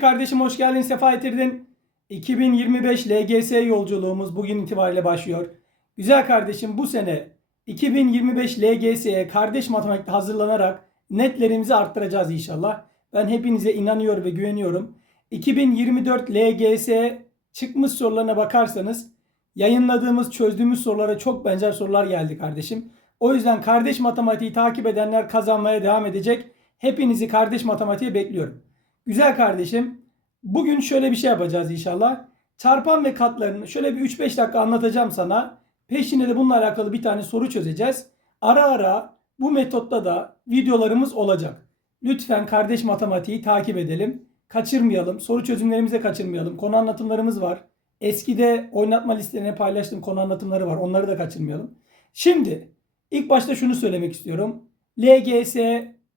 Kardeşim hoş geldin, sefa getirdin. 2025 LGS yolculuğumuz bugün itibariyle başlıyor. Güzel kardeşim bu sene 2025 LGS'ye kardeş matematikte hazırlanarak netlerimizi arttıracağız inşallah. Ben hepinize inanıyorum ve güveniyorum. 2024 LGS çıkmış sorularına bakarsanız yayınladığımız, çözdüğümüz sorulara çok benzer sorular geldi kardeşim. O yüzden kardeş matematiği takip edenler kazanmaya devam edecek. Hepinizi kardeş matematiğe bekliyorum. Güzel kardeşim. Bugün şöyle bir şey yapacağız inşallah. Çarpan ve katlarını şöyle bir 3-5 dakika anlatacağım sana. Peşinde de bununla alakalı bir tane soru çözeceğiz. Ara ara bu metotta da videolarımız olacak. Lütfen kardeş matematiği takip edelim. Kaçırmayalım. Soru çözümlerimizi kaçırmayalım. Konu anlatımlarımız var. Eskide oynatma listelerine paylaştığım konu anlatımları var. Onları da kaçırmayalım. Şimdi ilk başta şunu söylemek istiyorum. LGS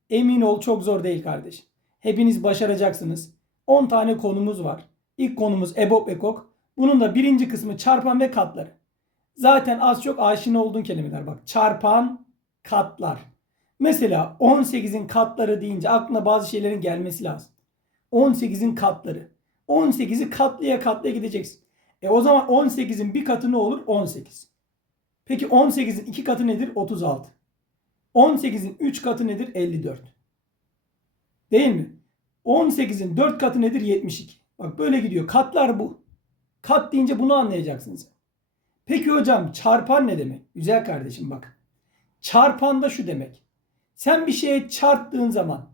emin ol çok zor değil kardeşim. Hepiniz başaracaksınız. 10 tane konumuz var. İlk konumuz EBOB ekok. Bunun da birinci kısmı çarpan ve katları. Zaten az çok aşina olduğun kelimeler bak. Çarpan, katlar. Mesela 18'in katları deyince aklına bazı şeylerin gelmesi lazım. 18'in katları. 18'i katlaya katlaya gideceksin. E o zaman 18'in bir katı ne olur? 18. Peki 18'in iki katı nedir? 36. 18'in 3 katı nedir? 54. Değil mi? 18'in 4 katı nedir? 72. Bak böyle gidiyor. Katlar bu. Kat deyince bunu anlayacaksınız. Peki hocam çarpan ne demek? Güzel kardeşim bak. Çarpan da şu demek. Sen bir şeye çarptığın zaman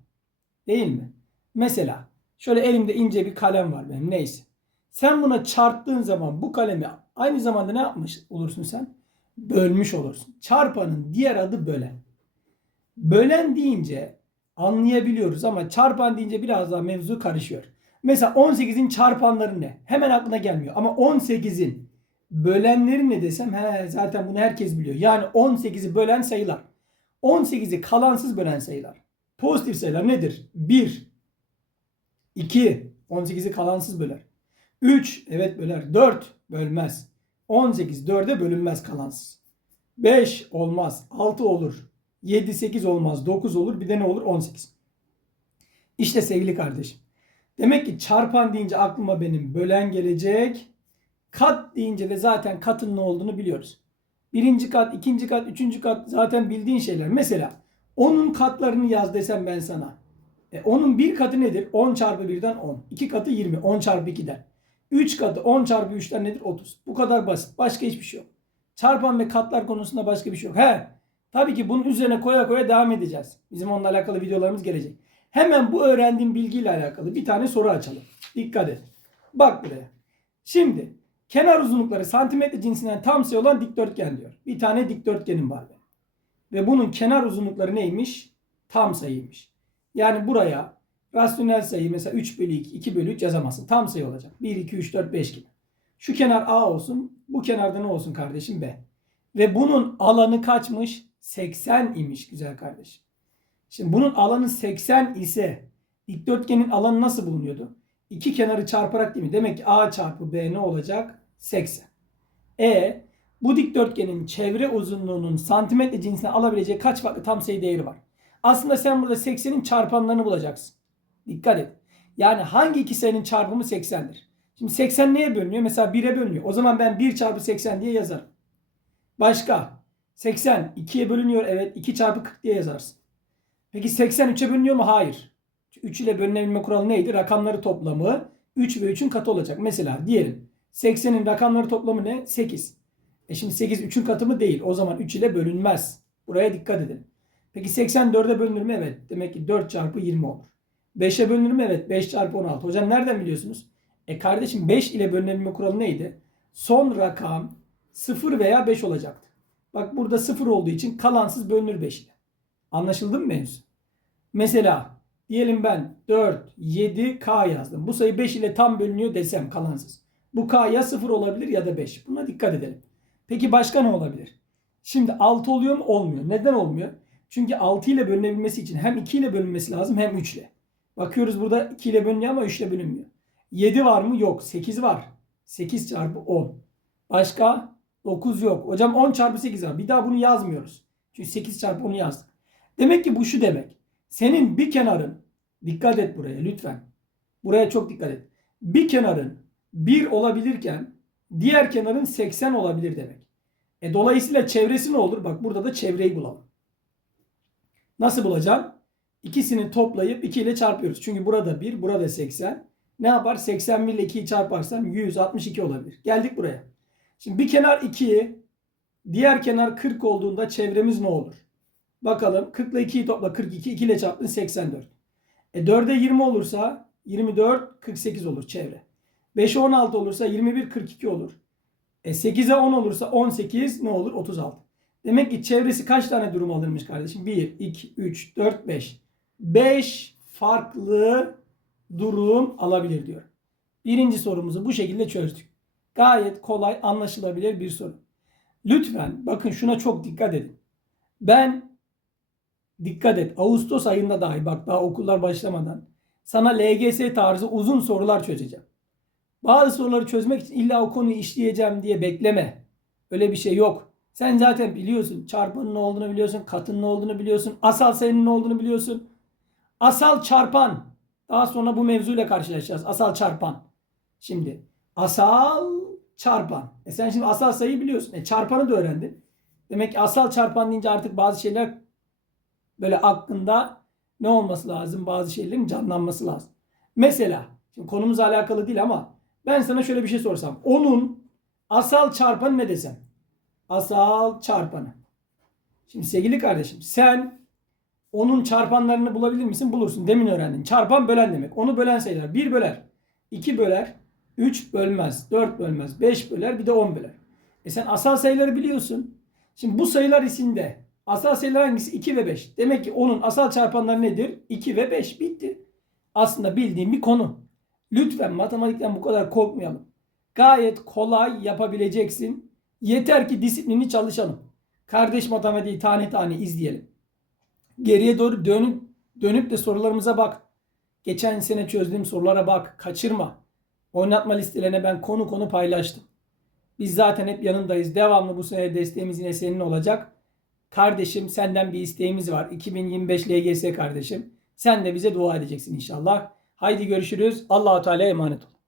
değil mi? Mesela şöyle elimde ince bir kalem var benim neyse. Sen buna çarptığın zaman bu kalemi aynı zamanda ne yapmış olursun sen? Bölmüş olursun. Çarpanın diğer adı bölen. Bölen deyince anlayabiliyoruz ama çarpan deyince biraz daha mevzu karışıyor. Mesela 18'in çarpanları ne? Hemen aklına gelmiyor. Ama 18'in bölenleri ne desem he, zaten bunu herkes biliyor. Yani 18'i bölen sayılar. 18'i kalansız bölen sayılar. Pozitif sayılar nedir? 1, 2, 18'i kalansız böler. 3, evet böler. 4, bölmez. 18, 4'e bölünmez kalansız. 5 olmaz. 6 olur. 7, 8 olmaz. 9 olur. Bir de ne olur? 18. İşte sevgili kardeşim. Demek ki çarpan deyince aklıma benim bölen gelecek. Kat deyince de zaten katın ne olduğunu biliyoruz. Birinci kat, ikinci kat, üçüncü kat zaten bildiğin şeyler. Mesela onun katlarını yaz desem ben sana. E, onun bir katı nedir? 10 çarpı 1'den 10. 2 katı 20. 10 çarpı 2'den. 3 katı 10 çarpı 3'ten nedir? 30. Bu kadar basit. Başka hiçbir şey yok. Çarpan ve katlar konusunda başka bir şey yok. He. Tabii ki bunun üzerine koya koya devam edeceğiz. Bizim onunla alakalı videolarımız gelecek. Hemen bu öğrendiğim bilgiyle alakalı bir tane soru açalım. Dikkat et. Bak buraya. Şimdi kenar uzunlukları santimetre cinsinden tam sayı olan dikdörtgen diyor. Bir tane dikdörtgenim var benim. Ve bunun kenar uzunlukları neymiş? Tam sayıymış. Yani buraya rasyonel sayı mesela 3 bölü 2, 2 bölü 3 yazamazsın. Tam sayı olacak. 1, 2, 3, 4, 5 gibi. Şu kenar A olsun. Bu kenarda ne olsun kardeşim? B. Ve bunun alanı kaçmış? 80 imiş güzel kardeşim. Şimdi bunun alanı 80 ise dikdörtgenin alanı nasıl bulunuyordu? İki kenarı çarparak değil mi? Demek ki A çarpı B ne olacak? 80. E bu dikdörtgenin çevre uzunluğunun santimetre cinsine alabileceği kaç farklı tam sayı değeri var? Aslında sen burada 80'in çarpanlarını bulacaksın. Dikkat et. Yani hangi iki sayının çarpımı 80'dir? Şimdi 80 neye bölünüyor? Mesela 1'e bölünüyor. O zaman ben 1 çarpı 80 diye yazarım. Başka? 80 2'ye bölünüyor. Evet 2 çarpı 40 diye yazarsın. Peki 80 3'e bölünüyor mu? Hayır. 3 ile bölünebilme kuralı neydi? Rakamları toplamı 3 ve 3'ün katı olacak. Mesela diyelim 80'in rakamları toplamı ne? 8. E şimdi 8 3'ün katı mı? Değil. O zaman 3 ile bölünmez. Buraya dikkat edin. Peki 80 4'e bölünür mü? Evet. Demek ki 4 çarpı 20 olur. 5'e bölünür mü? Evet. 5 çarpı 16. Hocam nereden biliyorsunuz? E kardeşim 5 ile bölünebilme kuralı neydi? Son rakam 0 veya 5 olacaktı. Bak burada 0 olduğu için kalansız bölünür 5 ile. Anlaşıldı mı mevzu? Mesela diyelim ben 4, 7, K yazdım. Bu sayı 5 ile tam bölünüyor desem kalansız. Bu K ya 0 olabilir ya da 5. Buna dikkat edelim. Peki başka ne olabilir? Şimdi 6 oluyor mu? Olmuyor. Neden olmuyor? Çünkü 6 ile bölünebilmesi için hem 2 ile bölünmesi lazım hem 3 ile. Bakıyoruz burada 2 ile bölünüyor ama 3 ile bölünmüyor. 7 var mı? Yok. 8 var. 8 çarpı 10. Başka? 9 yok. Hocam 10 çarpı 8 var. Bir daha bunu yazmıyoruz. Çünkü 8 çarpı 10'u yazdık. Demek ki bu şu demek. Senin bir kenarın dikkat et buraya lütfen. Buraya çok dikkat et. Bir kenarın 1 olabilirken diğer kenarın 80 olabilir demek. E dolayısıyla çevresi ne olur? Bak burada da çevreyi bulalım. Nasıl bulacağım? İkisini toplayıp 2 ile çarpıyoruz. Çünkü burada 1, burada 80. Ne yapar? 81 ile 2'yi çarparsam 162 olabilir. Geldik buraya. Şimdi bir kenar 2, diğer kenar 40 olduğunda çevremiz ne olur? Bakalım 40 ile 2'yi topla 42, 2 ile çarptın 84. E 4'e 20 olursa 24, 48 olur çevre. 5'e 16 olursa 21, 42 olur. E 8'e 10 olursa 18 ne olur? 36. Demek ki çevresi kaç tane durum alırmış kardeşim? 1, 2, 3, 4, 5. 5 farklı durum alabilir diyor. Birinci sorumuzu bu şekilde çözdük. Gayet kolay anlaşılabilir bir soru. Lütfen bakın şuna çok dikkat edin. Ben dikkat et Ağustos ayında dahi bak daha okullar başlamadan sana LGS tarzı uzun sorular çözeceğim. Bazı soruları çözmek için illa o konuyu işleyeceğim diye bekleme. Öyle bir şey yok. Sen zaten biliyorsun. Çarpanın ne olduğunu biliyorsun. Katın ne olduğunu biliyorsun. Asal sayının ne olduğunu biliyorsun. Asal çarpan. Daha sonra bu mevzuyla karşılaşacağız. Asal çarpan. Şimdi asal çarpan. E sen şimdi asal sayıyı biliyorsun. E çarpanı da öğrendin. Demek ki asal çarpan deyince artık bazı şeyler böyle aklında ne olması lazım? Bazı şeylerin canlanması lazım. Mesela şimdi konumuzla alakalı değil ama ben sana şöyle bir şey sorsam. Onun asal çarpanı ne desem? Asal çarpanı. Şimdi sevgili kardeşim sen onun çarpanlarını bulabilir misin? Bulursun. Demin öğrendin. Çarpan bölen demek. Onu bölen sayılar. 1 böler. 2 böler. 3 bölmez. 4 bölmez. 5 böler. Bir de 10 böler. E sen asal sayıları biliyorsun. Şimdi bu sayılar içinde asal sayılar hangisi? 2 ve 5. Demek ki onun asal çarpanları nedir? 2 ve 5. Bitti. Aslında bildiğim bir konu. Lütfen matematikten bu kadar korkmayalım. Gayet kolay yapabileceksin. Yeter ki disiplinli çalışalım. Kardeş matematiği tane tane izleyelim. Geriye doğru dönüp dönüp de sorularımıza bak. Geçen sene çözdüğüm sorulara bak. Kaçırma. Oynatma listelerine ben konu konu paylaştım. Biz zaten hep yanındayız. Devamlı bu sene desteğimiz yine senin olacak. Kardeşim senden bir isteğimiz var. 2025 LGS kardeşim. Sen de bize dua edeceksin inşallah. Haydi görüşürüz. Allahu Teala'ya emanet ol.